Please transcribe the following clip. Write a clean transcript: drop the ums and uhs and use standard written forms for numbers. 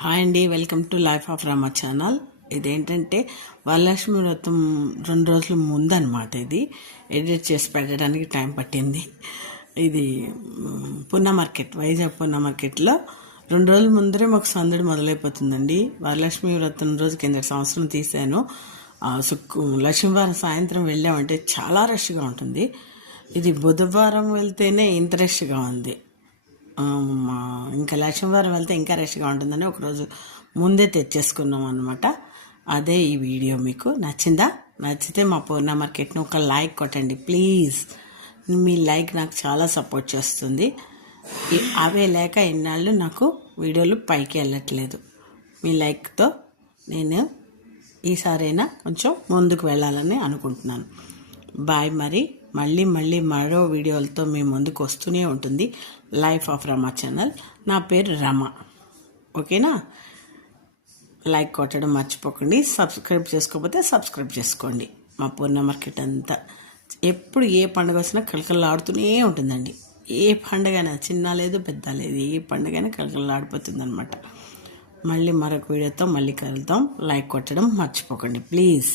Hi అండి, welcome to life of Rama channel. ఇదేంటంటే వరలక్ష్మి వ్రతం 2 రోజుల ముందనమాట. ఇది ఎడిట్ చేసి పెట్టడానికి టైం పట్టింది. ఇది పూనా మార్కెట్, వైజాగ్ పూనా మార్కెట్లో 2 రోజుల ముందరే మాకు సందడి మొదలైపోతుందండి. వరలక్ష్మి వ్రతం రోజు కింద సంవత్సరం తీశాను. లక్ష్మీవారం సాయంత్రం వెళ్ళామంటే చాలా రష్గా ఉంటుంది. ఇది బుధవారం వెళ్తేనే ఇంత రష్గా ఉంది. ఇంకా లక్ష్మీవారం వెళ్తే ఇంకా రష్గా ఉంటుందని ఒకరోజు ముందే తెచ్చేసుకున్నాం అనమాట. అదే ఈ వీడియో మీకు నచ్చిందా? నచ్చితే మా పూర్ణ మార్కెట్ని ఒక లైక్ కొట్టండి ప్లీజ్. మీ లైక్ నాకు చాలా సపోర్ట్ చేస్తుంది. అవే లేక ఎన్నాళ్ళు నాకు వీడియోలు పైకి వెళ్ళట్లేదు. మీ లైక్తో నేను ఈసారైనా కొంచెం ముందుకు వెళ్ళాలని అనుకుంటున్నాను. బాయ్. మళ్ళీ మరో వీడియోలతో మీ ముందుకు వస్తూనే ఉంటుంది లైఫ్ ఆఫ్ రమ ఛానల్. నా పేరు రమ. ఓకేనా? లైక్ కొట్టడం మర్చిపోకండి. సబ్స్క్రైబ్ చేసుకోకపోతే సబ్స్క్రైబ్ చేసుకోండి. మా పూర్ణ మార్కెట్ అంతా ఎప్పుడు ఏ పండుగ వచ్చినా కలకల్లాడుతూనే ఉంటుందండి. ఏ పండుగైనా చిన్న లేదు పెద్ద లేదు, ఏ పండుగైనా కలకల్లాడిపోతుంది అనమాట. మళ్ళీ మరొక వీడియోతో మళ్ళీ కలుద్దాం. లైక్ కొట్టడం మర్చిపోకండి ప్లీజ్.